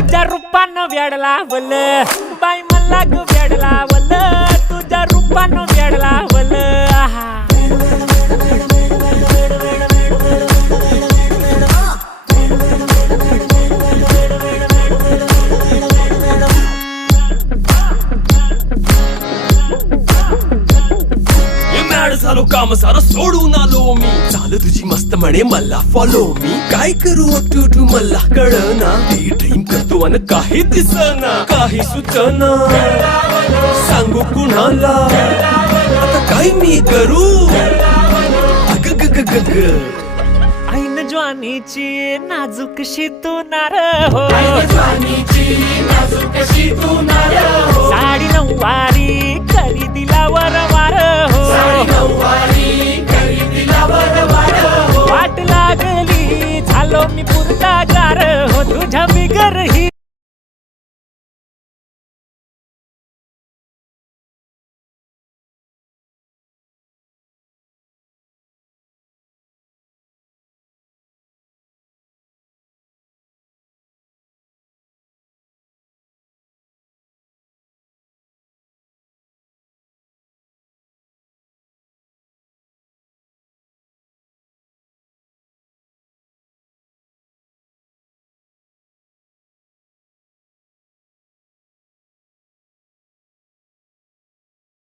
तुझ्या रूपानं वेड लावल बाई मला ग वेड लावल तुझ्या रूपानं वेड लावल झालो काम सारं सोडून आलो मी चाल तुझी मस्त म्हणे मला फॉलो मी काय करू टू मला कळना ती ड्रीम करतो अन काही दिसना काही सुचना सांगू कुणाला आता काय मी करू अग ग ग ग ग ऐन ज्वानीची नाजूकशी तू नार हो साडी नऊवारी करी दिला वरवार हो वाट लागली झालो मी पुरता गार हो तुझ्या बिगर ही